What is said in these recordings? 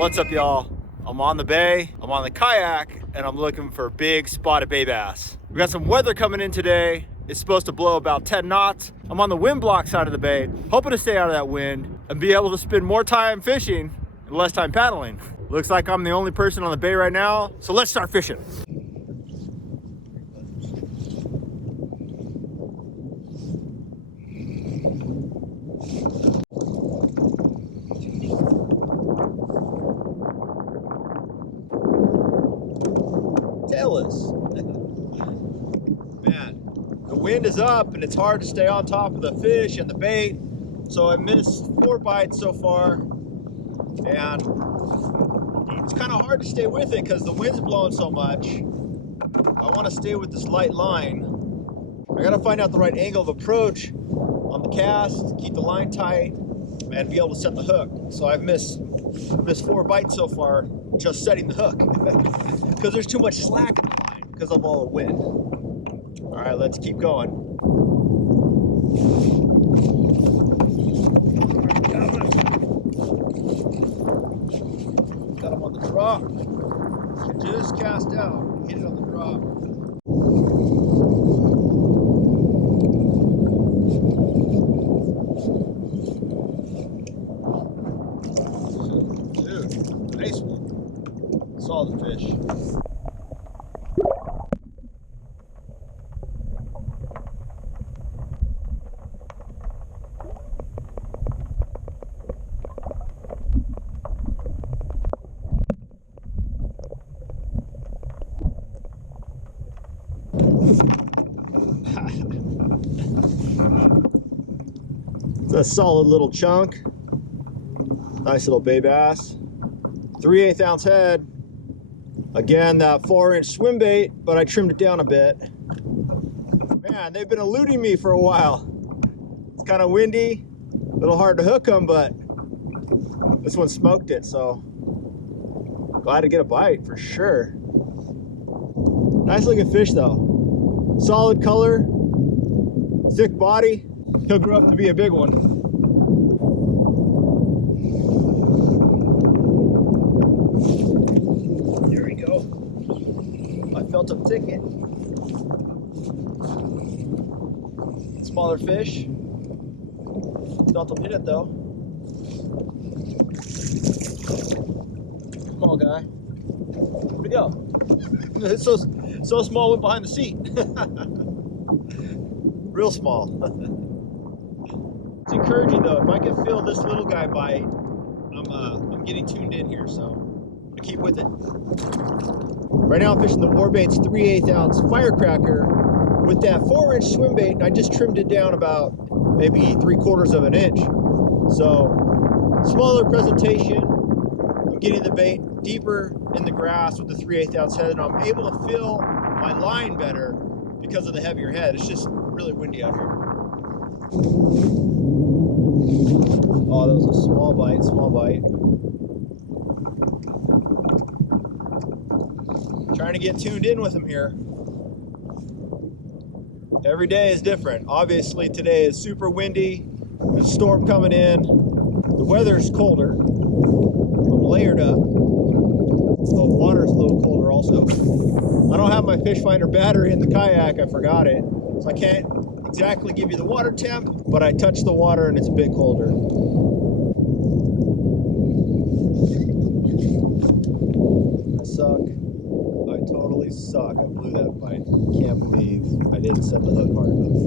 What's up, y'all? I'm on the bay, I'm on the kayak, and I'm looking for big spotted bay bass. We got some weather coming in today. It's supposed to blow about 10 knots. I'm on the wind block side of the bay, hoping to stay out of that wind and be able to spend more time fishing and less time paddling. Looks like I'm the only person on the bay right now, so let's start fishing. Tailless. Man, the wind is up and it's hard to stay on top of the fish and the bait. So I missed 4 bites so far, and it's kind of hard to stay with it because the wind's blowing so much. I want to stay with this light line. I got to find out the right angle of approach on the cast, keep the line tight, and be able to set the hook. So I've missed 4 bites so far just setting the hook because there's too much slack in the line because of all the wind. All right, let's keep going. Got him on the drop. Just cast out. Hit it on the drop. Dude, nice one. Saw the fish. It's a solid little chunk. Nice little bay bass. 3/8 ounce head. Again, that 4-inch swim bait, but I trimmed it down a bit. Man, they've been eluding me for a while. It's kind of windy, a little hard to hook them, but this one smoked it, so glad to get a bite for sure. Nice looking fish though. Solid color, thick body. He'll grow up to be a big one. There we go. I felt him ticket. Smaller fish. Felt him hit it though. Small guy. Where'd he go? It's so small, went behind the seat. Real small. It's encouraging though. If I can feel this little guy bite, I'm getting tuned in here, so I'm gonna keep with it. Right now I'm fishing the WARBAITS 3/8 ounce firecracker with that 4-inch swim bait, and I just trimmed it down about maybe 3/4 of an inch. So smaller presentation. I'm getting the bait deeper in the grass with the 3/8 ounce head, and I'm able to feel my line better because of the heavier head. It's just really windy out here. Oh, that was a small bite, small bite. Trying to get tuned in with him here. Every day is different. Obviously today is super windy. There's a storm coming in. The weather's colder. I'm layered up. The water's a little colder also. I don't have my fish finder battery in the kayak. I forgot it. So I can't exactly give you the water temp, but I touched the water and it's a bit colder. I suck. I totally suck. I blew that bite. Can't believe I didn't set the hook hard enough.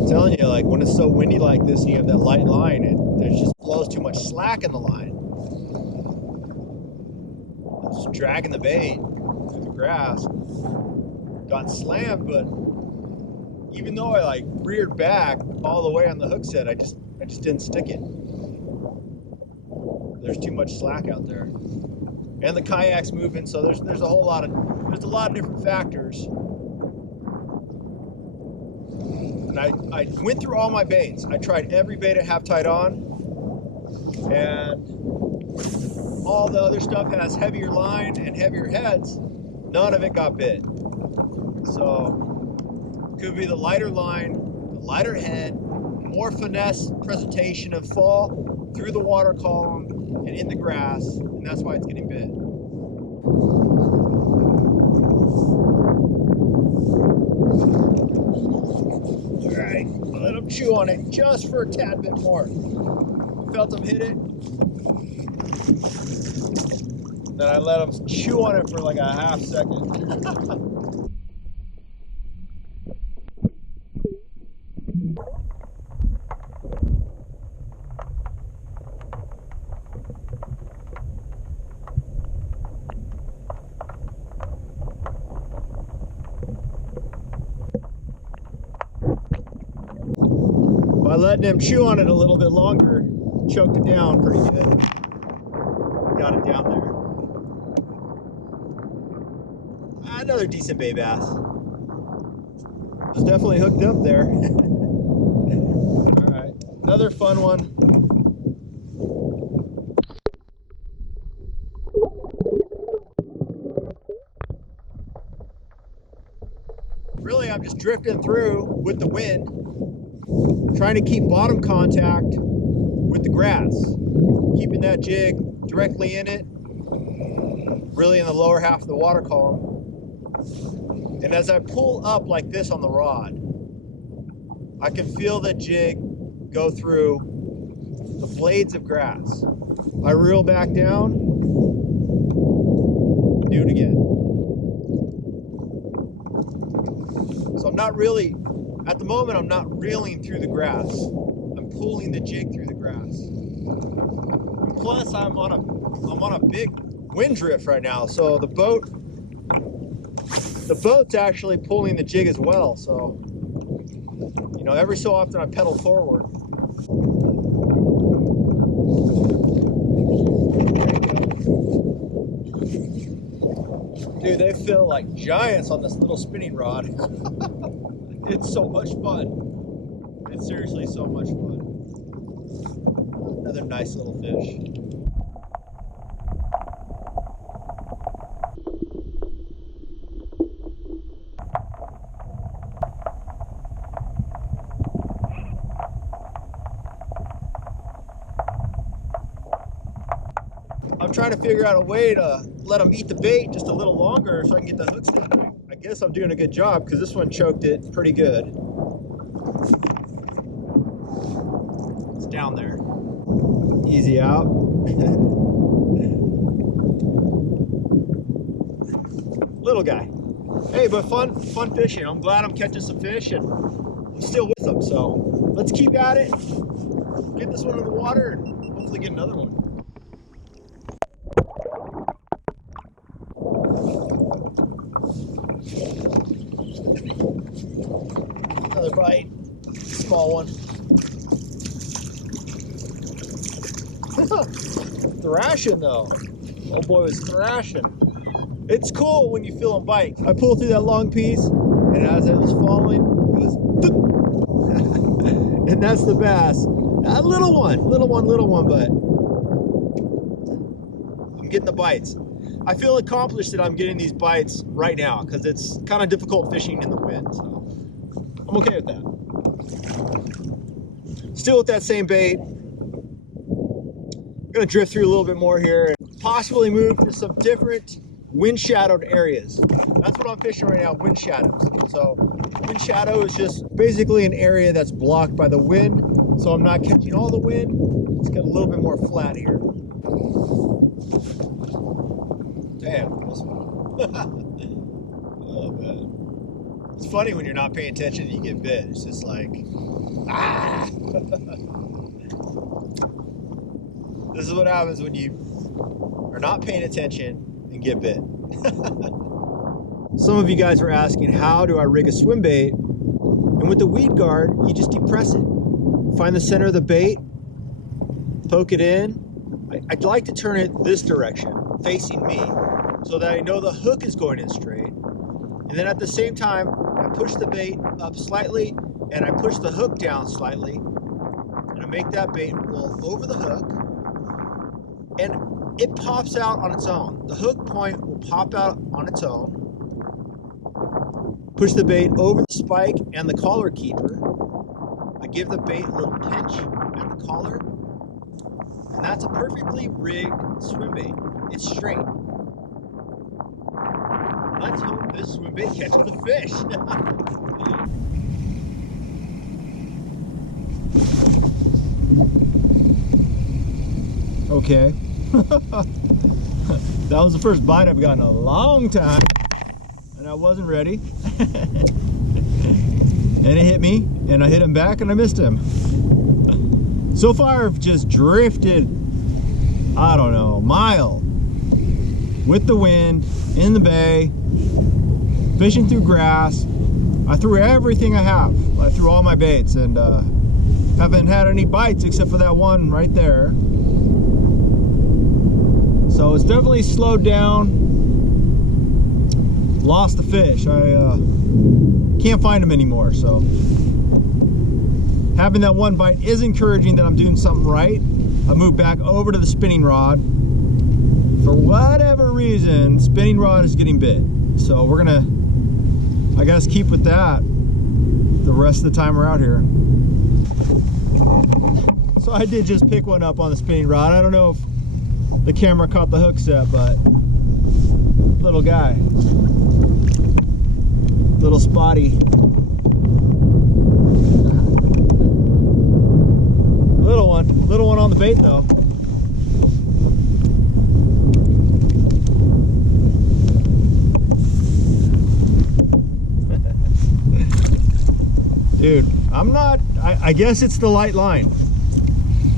I'm telling you, like when it's so windy like this and you have that light line, it just blows too much slack in the line. I'm just dragging the bait through the grass. Got slammed, but even though I like reared back all the way on the hook set, I just didn't stick it. There's too much slack out there, and the kayak's moving, so there's a lot of different factors. And I went through all my baits. I tried every bait I have tied on, and all the other stuff has heavier line and heavier heads. None of it got bit. So could be the lighter line, the lighter head, more finesse presentation of fall through the water column, and in the grass, and that's why it's getting bit. All right, let him chew on it just for a tad bit more. Felt him hit it. Then I let him chew on it for like a half second. By letting him chew on it a little bit longer, choked it down pretty good. Got it down there. Another decent bay bass. Was definitely hooked up there. All right, another fun one. Really, I'm just drifting through with the wind, trying to keep bottom contact with the grass, keeping that jig directly in it, really in the lower half of the water column. And as I pull up like this on the rod, I can feel the jig go through the blades of grass. I reel back down, do it again. So I'm not really, at the moment, I'm not reeling through the grass. I'm pulling the jig through the grass. And plus, I'm on a big wind drift right now, so the boat's actually pulling the jig as well. So, you know, every so often I pedal forward. Dude, they feel like giants on this little spinning rod. It's so much fun. It's seriously so much fun. Another nice little fish. I'm trying to figure out a way to let them eat the bait just a little longer so I can get the hooks in. I guess I'm doing a good job because this one choked it pretty good. It's down there. Easy out. Little guy. Hey, but fun fishing. I'm glad I'm catching some fish and I'm still with them. So let's keep at it. Get this one in the water and hopefully get another one. Another bite, small one. Thrashing though. Oh boy, was thrashing. It's cool when you feel them bite. I pulled through that long piece, and as it was falling, it was and that's the bass. A little one, but I'm getting the bites. I feel accomplished that I'm getting these bites right now because it's kind of difficult fishing in the wind. So I'm okay with that. Still with that same bait. I'm gonna drift through a little bit more here and possibly move to some different wind shadowed areas. That's what I'm fishing right now, wind shadows. So wind shadow is just basically an area that's blocked by the wind. So I'm not catching all the wind. It's got a little bit more flat here. Damn, this one. Oh man. It's funny when you're not paying attention and you get bit. It's just like, ah! This is what happens when you are not paying attention and get bit. Some of you guys were asking, how do I rig a swim bait? And with the weed guard, you just depress it. Find the center of the bait, poke it in. I'd like to turn it this direction, facing me, so that I know the hook is going in straight. And then at the same time, I push the bait up slightly and I push the hook down slightly. And I make that bait roll over the hook. And it pops out on its own. The hook point will pop out on its own. Push the bait over the spike and the collar keeper. I give the bait a little pinch at the collar. And and that's a perfectly rigged swim bait. It's straight. Let's hope this swim bait catches a fish. Okay. That was the first bite I've gotten in a long time, and I wasn't ready. And it hit me, and I hit him back, and I missed him. So far, I've just drifted, I don't know, a mile with the wind in the bay, fishing through grass. I threw everything I have. I threw all my baits, and haven't had any bites except for that one right there. So it's definitely slowed down. Lost the fish. I can't find them anymore. So having that one bite is encouraging that I'm doing something right. I moved back over to the spinning rod. For whatever reason, spinning rod is getting bit. So we're gonna, I guess, keep with that the rest of the time we're out here. So I did just pick one up on the spinning rod. I don't know if the camera caught the hook set, but little guy, little spotty. Little one on the bait though. Dude, I'm not, I guess it's the light line.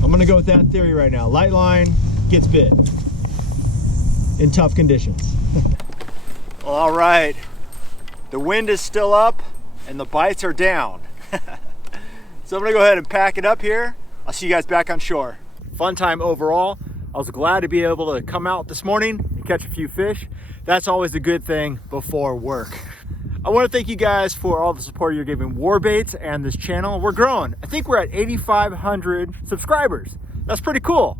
I'm gonna go with that theory right now. Light line gets bit in tough conditions. All right, the wind is still up and the bites are down. So I'm gonna go ahead and pack it up here. I'll see you guys back on shore. Fun time overall. I was glad to be able to come out this morning and catch a few fish. That's always a good thing before work. I want to thank you guys for all the support you're giving WARBAITS and this channel. We're growing. I think we're at 8,500 subscribers. That's pretty cool.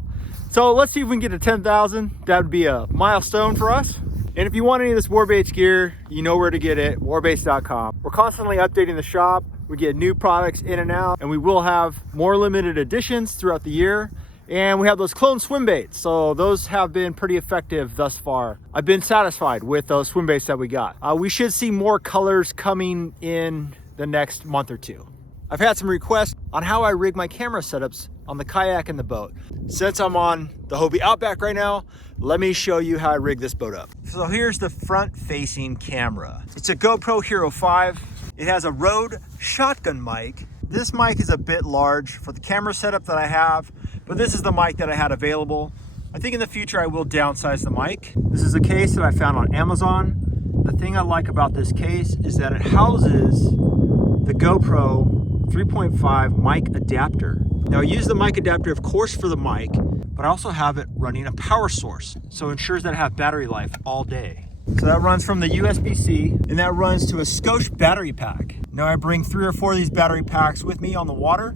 So let's see if we can get to 10,000. That would be a milestone for us. And if you want any of this WARBAITS gear, you know where to get it, warbaits.com. We're constantly updating the shop. We get new products in and out, and we will have more limited editions throughout the year. And we have those clone swim baits. So those have been pretty effective thus far. I've been satisfied with those swim baits that we got. We should see more colors coming in the next month or two. I've had some requests on how I rig my camera setups on the kayak and the boat. Since I'm on the Hobie Outback right now, let me show you how I rig this boat up. So here's the front facing camera. It's a GoPro Hero 5. It has a Rode shotgun mic. This mic is a bit large for the camera setup that I have, but this is the mic that I had available. I think in the future I will downsize the mic. This is a case that I found on Amazon. The thing I like about this case is that it houses the GoPro 3.5 mic adapter. Now I use the mic adapter, of course, for the mic, but I also have it running a power source, so it ensures that I have battery life all day. So that runs from the USB-C, and that runs to a Scotch battery pack. Now I bring 3 or 4 of these battery packs with me on the water,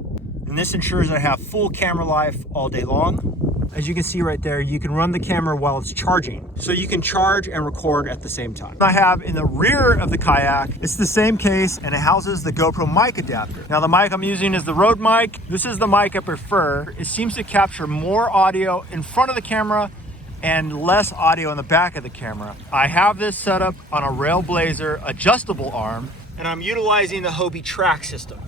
and this ensures I have full camera life all day long. As you can see right there, you can run the camera while it's charging. So you can charge and record at the same time. I have in the rear of the kayak, it's the same case, and it houses the GoPro mic adapter. Now the mic I'm using is the Rode mic. This is the mic I prefer. It seems to capture more audio in front of the camera and less audio in the back of the camera. I have this set up on a Railblazer adjustable arm, and I'm utilizing the Hobie track system.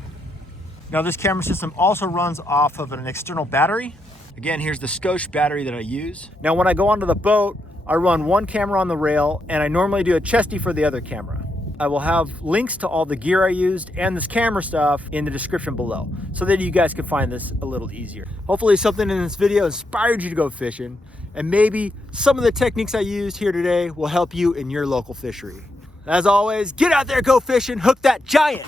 Now this camera system also runs off of an external battery. Again, here's the Scotch battery that I use. Now when I go onto the boat, I run one camera on the rail, and I normally do a chesty for the other camera. I will have links to all the gear I used and this camera stuff in the description below, so that you guys can find this a little easier. Hopefully something in this video inspired you to go fishing, and maybe some of the techniques I used here today will help you in your local fishery. As always, get out there, go fishing, hook that giant.